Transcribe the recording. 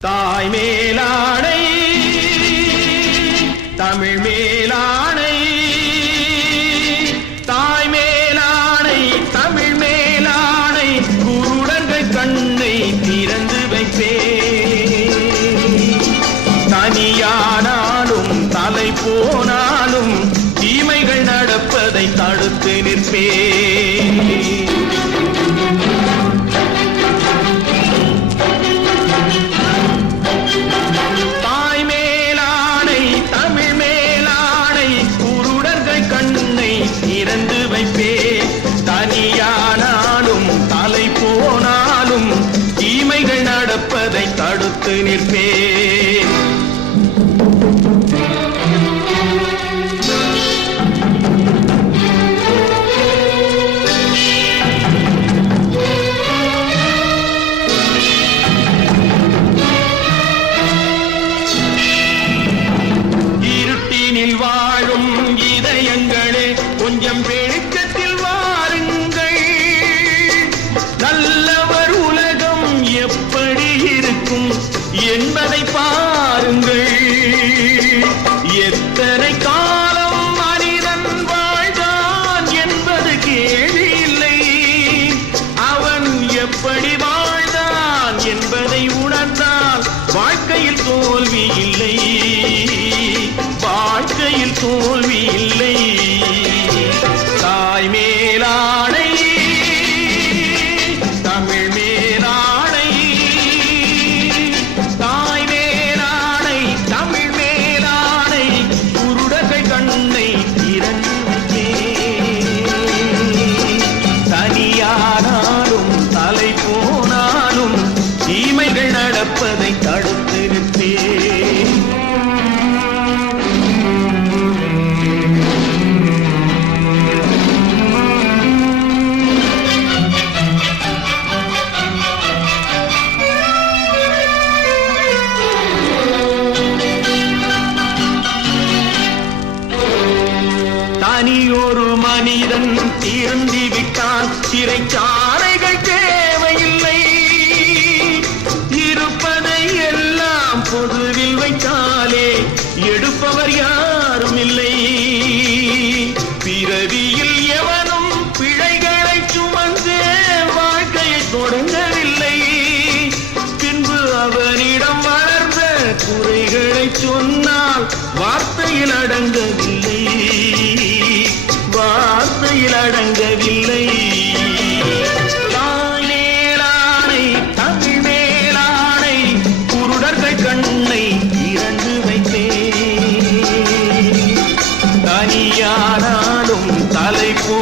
தாய் மேலாடை தமிழ் மேலாடை தாய் மேலாடை தமிழ் மேலாடை குருடர்கள் கண்ணை திறந்து வைப்பே தனியானாலும் தலை போனாலும் தீமைகள் நடப்பதை தடுத்து நிற்பே திறந்து வைப்பே தனியானாலும் தலை போனாலும் தீமைகள் நடப்பதை தடுத்து நிற்பே இருட்டினில் வாழும் இதயங்களே கொஞ்சம் வெளிச்சத்தில் வாருங்கள் நல்லவர் உலகம் எப்படி இருக்கும் என்பதை பாருங்கள் எத்தனை காலம் மனிதன் வாழ்ந்தான் என்பது கேள்வி இல்லை அவன் எப்படி வாழ்ந்தான் என்பதை உணர்ந்தால் வாழ்க்கையில் தோல்வி இல்லை வாழ்க்கையில் தோல்வி இல்லை தாய் மேலாடை தமிழ் மேலாடை தாய் மேலாடை தமிழ் மேலாடை குருடர்கள் கண்ணை திறந்து வைப்பே தனியானாலும் தலை போனாலும் தீமைகள் நடப்பதை தடுத்து நிற்பே தனியொரு மனிதன் திருந்திவிட்டால் சிறைச்சாலைகள் தேவையில்லை இருப்பதை எல்லாம் பொதுவில் வைத்தாலே எடுப்பவர் யாரும் இல்லை பிறவியில் எவனும் பிழைகளை சுமந்து வாழ்க்கையை தொடங்கவில்லை பின்பு அவனிடம் வளர்ந்த குறைகளை சொன்னால் வார்த்தையில் அடங்கவில்லை வார்த்தையில் அடங்கவில்லை தாய் மேலாடை தமிழ் மேலாடை குருடர்கள் கண்ணை திறந்து வைத்தே தனியானாலும் தலை போ